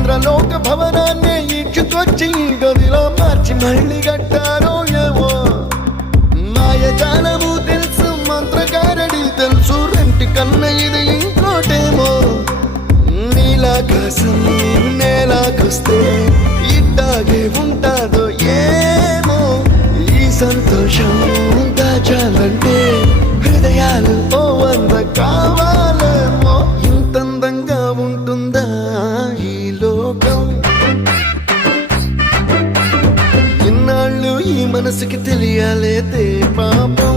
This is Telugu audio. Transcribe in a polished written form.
ఇంద్రలోక భవనాన్ని ఈడ్చుకొచ్చి గదిలో మార్చి మళ్ళీ కట్టారో ఏమో మాయజాలము తెలుసు మంత్రగారడి తెలుసు రెంటి కన్న ఇది ఇంకోటేమో నీలాకాశం నేలాకొస్తే ఇట్టాగే ఉంటాదో ఏమో ఈ సంతోషం దాచాలంటే హృదయాలు ఓ వంద కావాలేమో ఇంతందంగా ఉంటుందా ఈ లోకం ఇన్నాళ్ళు ఈ మనసుకి తెలియాలేదే పాపం